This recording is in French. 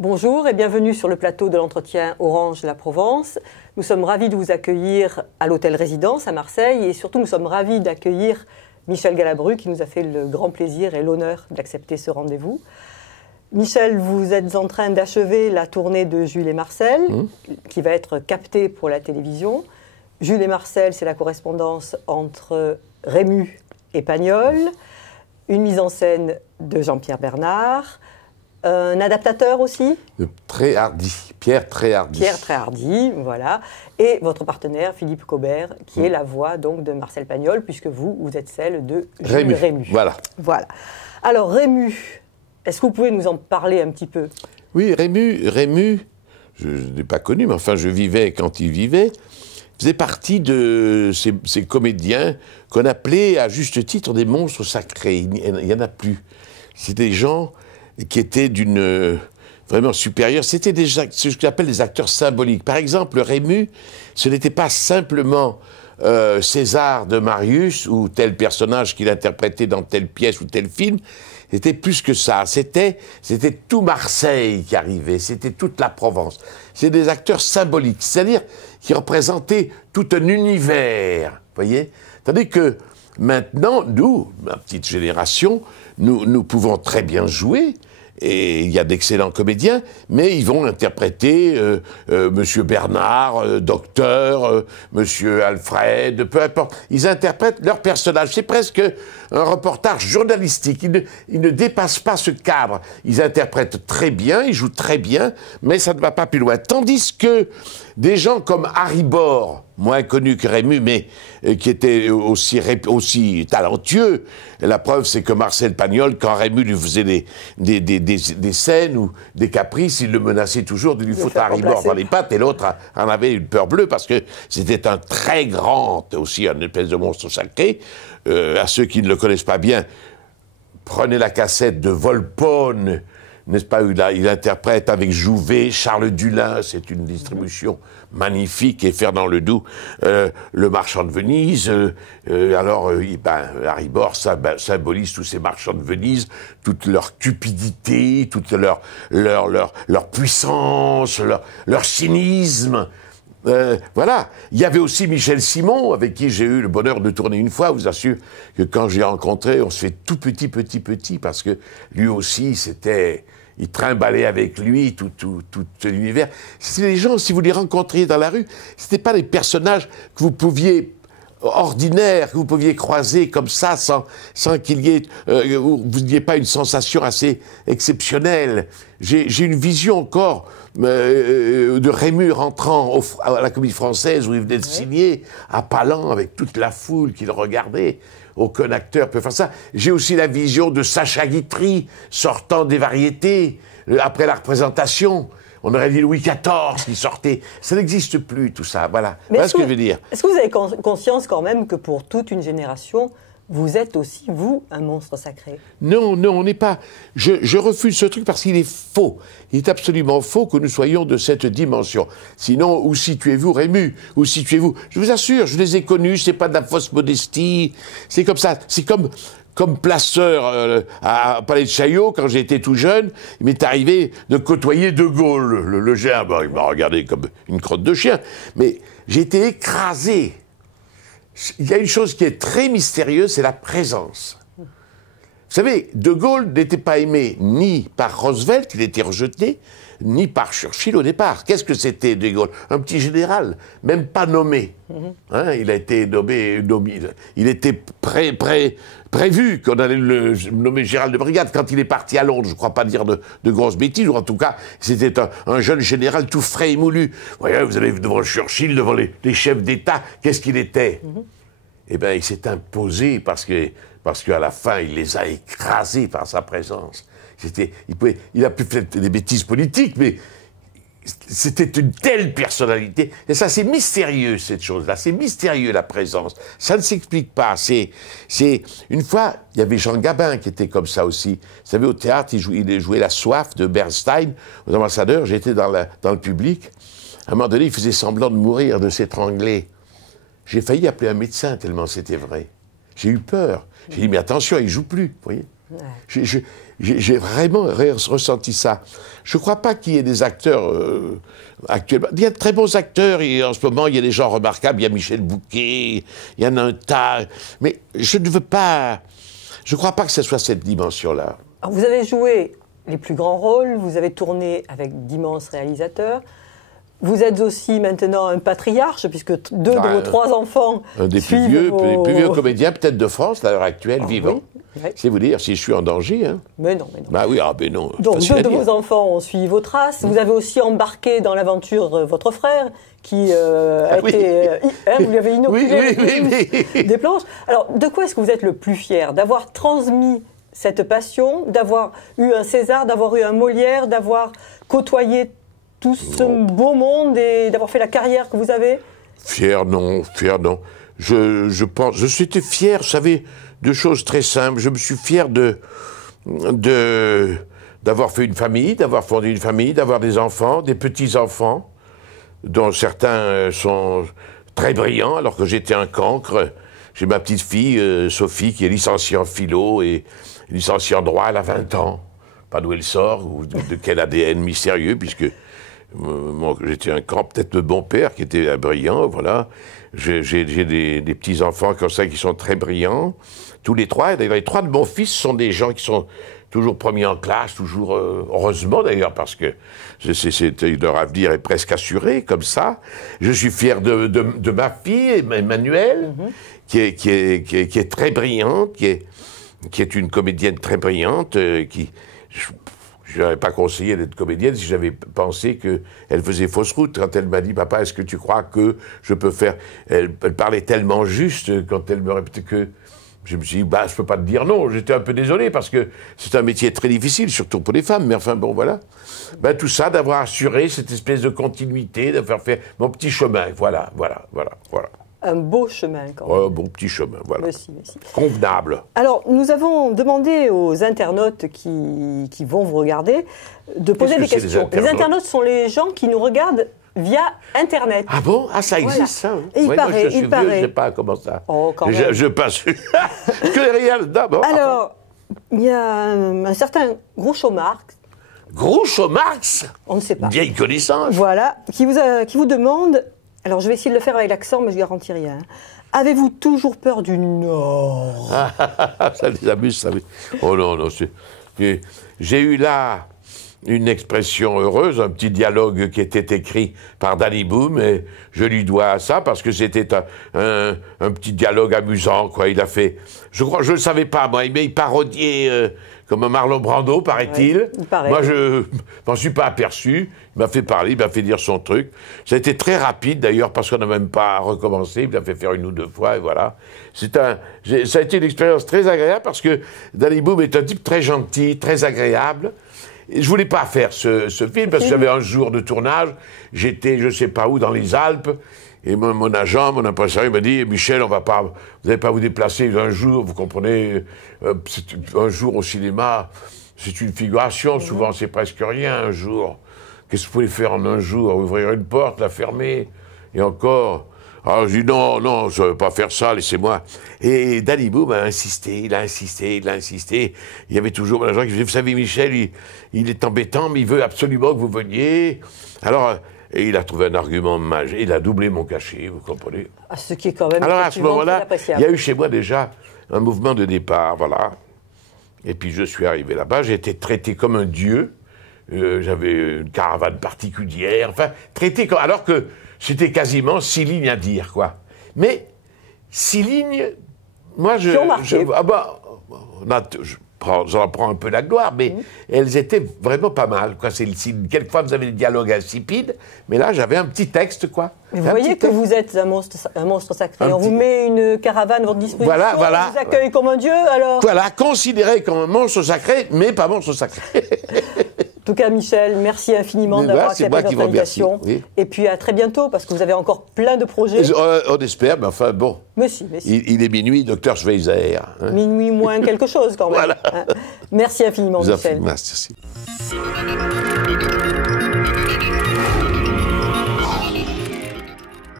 Bonjour et bienvenue sur le plateau de l'entretien Orange La Provence. Nous sommes ravis de vous accueillir à l'hôtel Résidence à Marseille et surtout nous sommes ravis d'accueillir Michel Galabru qui nous a fait le grand plaisir et l'honneur d'accepter ce rendez-vous. Michel, vous êtes en train d'achever la tournée de Jules et Marcel qui va être captée pour la télévision. Jules et Marcel, c'est la correspondance entre Rému et Pagnol, une mise en scène de Jean-Pierre Bernard. Un adaptateur aussi Tréhardy, Pierre Tréhardy. Pierre Tréhardy, voilà. Et votre partenaire, Philippe Cobert, qui est la voix donc de Marcel Pagnol, puisque vous êtes celle de Jules Rému. Voilà. Alors, Rému, est-ce que vous pouvez nous en parler un petit peu? Oui, Rému, je ne l'ai pas connu, mais enfin, je vivais quand il vivait, faisait partie de ces comédiens qu'on appelait, à juste titre, des monstres sacrés. Il n'y en a plus. C'est des gens qui étaient d'une vraiment supérieure. C'était ce que j'appelle des acteurs symboliques. Par exemple, Rému, ce n'était pas simplement César de Marius ou tel personnage qu'il interprétait dans telle pièce ou tel film. C'était plus que ça. C'était tout Marseille qui arrivait. C'était toute la Provence. C'est des acteurs symboliques, c'est-à-dire qui représentaient tout un univers. Vous voyez ? Tandis que maintenant, nous, ma petite génération, nous pouvons très bien jouer. Et il y a d'excellents comédiens, mais ils vont interpréter Monsieur Bernard, Docteur, Monsieur Alfred, peu importe. Ils interprètent leur personnage. C'est presque un reportage journalistique. Ils ne dépassent pas ce cadre. Ils interprètent très bien, ils jouent très bien, mais ça ne va pas plus loin. Tandis que des gens comme Harry Bor, moins connu que Rému, mais qui était aussi talentueux. La preuve, c'est que Marcel Pagnol, quand Rému lui faisait des scènes ou des caprices, il le menaçait toujours de lui foutre Harry Bor dans les pattes, et l'autre en avait une peur bleue, parce que c'était un très grand, aussi un espèce de monstre sacré. À ceux qui ne le connaissent pas bien, prenez la cassette de Volpone, n'est-ce pas, il interprète avec Jouvet, Charles Dulin, c'est une distribution magnifique, et Fernand Ledoux, le marchand de Venise. Harry Bor symbolise tous ces marchands de Venise, toute leur cupidité, toute leur puissance, leur cynisme. Voilà. Il y avait aussi Michel Simon, avec qui j'ai eu le bonheur de tourner une fois. Je vous assure que quand j'ai rencontré, on se fait tout petit, parce que lui aussi, il trimballait avec lui tout l'univers. C'était des gens, si vous les rencontriez dans la rue, c'était pas des personnages que vous pouviez ordinaires, que vous pouviez croiser comme ça, sans qu'il y ait, vous n'ayez pas une sensation assez exceptionnelle. J'ai une vision encore de Rému rentrant à la Comédie Française, où il venait de signer, à Palan, avec toute la foule qui le regardait. Aucun acteur peut faire ça. J'ai aussi la vision de Sacha Guitry sortant des variétés après la représentation. On aurait dit Louis XIV qui sortait. Ça n'existe plus, tout ça. Voilà. Voilà ce que je veux dire. Est-ce que vous avez conscience quand même que pour toute une génération, vous êtes aussi, vous, un monstre sacré? Non, on n'est pas... Je refuse ce truc parce qu'il est faux. Il est absolument faux que nous soyons de cette dimension. Sinon, où situez-vous, Rému? Où situez-vous? Je vous assure, je les ai connus, c'est pas de la fausse modestie. C'est comme ça. C'est comme placeur à Palais de Chaillot, quand j'étais tout jeune, il m'est arrivé de côtoyer De Gaulle, le géant. Bon, il m'a regardé comme une crotte de chien. Mais j'ai été écrasé. Il y a une chose qui est très mystérieuse, c'est la présence. Vous savez, De Gaulle n'était pas aimé ni par Roosevelt, il était rejeté, ni par Churchill au départ. Qu'est-ce que c'était, De Gaulle? Un petit général, même pas nommé. Hein, il a été nommé, il était prévu qu'on allait le nommer général de brigade. Quand il est parti à Londres, je ne crois pas dire de grosses bêtises, ou en tout cas, c'était un jeune général tout frais et moulu. Voyez, vous allez devant Churchill, devant les chefs d'État, qu'est-ce qu'il était? Eh bien, il s'est imposé parce qu'à la fin, il les a écrasés par sa présence. Il a pu faire des bêtises politiques, mais c'était une telle personnalité. Et ça, c'est mystérieux, cette chose-là. C'est mystérieux, la présence. Ça ne s'explique pas. Une fois, il y avait Jean Gabin qui était comme ça aussi. Vous savez, au théâtre, il jouait La Soif de Bernstein, aux Ambassadeurs. J'étais dans le public. À un moment donné, il faisait semblant de mourir, de s'étrangler. J'ai failli appeler un médecin tellement c'était vrai. J'ai eu peur. J'ai dit, mais attention, il ne joue plus, vous voyez. Ouais. J'ai vraiment ressenti ça. Je ne crois pas qu'il y ait des acteurs actuellement. Il y a de très bons acteurs, et en ce moment, il y a des gens remarquables. Il y a Michel Bouquet, il y en a un tas. Mais je ne veux pas... Je ne crois pas que ce soit cette dimension-là. Vous avez joué les plus grands rôles, vous avez tourné avec d'immenses réalisateurs. Vous êtes aussi maintenant un patriarche, puisque deux de vos trois enfants un des plus vieux comédiens peut-être de France à l'heure actuelle, vivant. Oui. C'est vous dire si je suis en danger. Hein. Mais non, mais non. Bah oui, mais non. Donc deux de vos enfants ont suivi vos traces. Vous avez aussi embarqué dans l'aventure votre frère, qui a été... vous lui avez inoculé des planches. Alors, de quoi est-ce que vous êtes le plus fier? D'avoir transmis cette passion, d'avoir eu un César, d'avoir eu un Molière, d'avoir côtoyé tout ce beau monde et d'avoir fait la carrière que vous avez? Fier, non. Je pense, j'étais fier, vous savez, de choses très simples. Je me suis fier d'avoir fait une famille, d'avoir fondé une famille, d'avoir des enfants, des petits-enfants, dont certains sont très brillants, alors que j'étais un cancre. J'ai ma petite fille, Sophie, qui est licenciée en philo et licenciée en droit, elle a 20 ans. Pas d'où elle sort, ou de quel ADN mystérieux, puisque j'étais un camp, peut-être le bon père qui était brillant, voilà. J'ai des petits-enfants comme ça qui sont très brillants, tous les trois. D'ailleurs, les trois de mon fils sont des gens qui sont toujours premiers en classe, toujours, heureusement d'ailleurs, parce que leur avenir est presque assuré, comme ça. Je suis fier de ma fille, Emmanuelle, qui est très brillante, qui est une comédienne très brillante, je n'aurais pas conseillé d'être comédienne si j'avais pensé qu'elle faisait fausse route. Quand elle m'a dit, papa, est-ce que tu crois que je peux faire... Elle parlait tellement juste quand elle me répétait que... Je me suis dit, je ne peux pas te dire non. J'étais un peu désolé parce que c'est un métier très difficile, surtout pour les femmes. Mais enfin, bon, voilà. Tout ça, d'avoir assuré cette espèce de continuité, de faire mon petit chemin. Voilà. Un beau chemin, quand même. Un bon petit chemin, voilà. Merci. Convenable. Alors, nous avons demandé aux internautes qui vont vous regarder de poser des questions. Les internautes sont les gens qui nous regardent via Internet. Ah bon? Ah, ça existe, ça? Et il paraît, moi, je suis vieux, je ne sais pas comment ça. Oh, quand même. Je passe. Que rien d'abord. Alors, il y a un certain Groucho Marx. Groucho Marx? On ne sait pas. Vieille connaissance. Voilà, qui vous demande... Alors, je vais essayer de le faire avec l'accent, mais je ne garantis rien. Avez-vous toujours peur du Nord? Ça les amuse, ça. Oh non. J'ai eu là une expression heureuse, un petit dialogue qui était écrit par Danny Boom, et je lui dois ça parce que c'était un petit dialogue amusant, quoi. Il a fait... Je ne savais pas, moi, mais il parodiait... comme Marlon Brando, paraît-il. Ouais, moi, je m'en suis pas aperçu. Il m'a fait parler, il m'a fait dire son truc. Ça a été très rapide, d'ailleurs, parce qu'on n'a même pas recommencé. Il m'a fait faire une ou deux fois, et voilà. Ça a été une expérience très agréable, parce que Danny Boom est un type très gentil, très agréable. Et je voulais pas faire ce film, parce que j'avais un jour de tournage. J'étais, je sais pas où, dans les Alpes. Et mon agent, mon impresario m'a dit, Michel, vous n'allez pas vous déplacer un jour, vous comprenez, un jour au cinéma, c'est une figuration, souvent c'est presque rien un jour. Qu'est-ce que vous pouvez faire en un jour? Ouvrir une porte, la fermer, et encore. Alors je dis non, je ne veux pas faire ça, laissez-moi. Et Danny Boom a insisté, il a insisté. Il y avait toujours mon agent qui disait, vous savez Michel, il est embêtant, mais il veut absolument que vous veniez. Alors... Et il a trouvé un argument magique. Il a doublé mon cachet, vous comprenez? Ce qui est quand même... Alors à ce moment-là, il y a eu chez moi déjà un mouvement de départ, voilà. Et puis je suis arrivé là-bas, j'ai été traité comme un dieu. J'avais une caravane particulière, enfin, traité comme... Alors que c'était quasiment 6 lignes à dire, quoi. Mais 6 lignes, moi j'en prends un peu la gloire, mais elles étaient vraiment pas mal, quoi. Quelquefois, vous avez des dialogues insipides, mais là, j'avais un petit texte, quoi. Mais vous voyez que vous êtes un monstre sacré. On vous met une caravane à votre disposition, voilà. on vous accueille comme un dieu, alors... Voilà, considéré comme un monstre sacré, mais pas monstre sacré. En tout cas, Michel, merci infiniment d'avoir accepté notre invitation. Oui. Et puis à très bientôt, parce que vous avez encore plein de projets. On espère, mais enfin bon. Mais si. Il est minuit, docteur Schweizer. Hein. Minuit moins quelque chose, quand même. Voilà. Hein. Merci infiniment, Michel. Merci.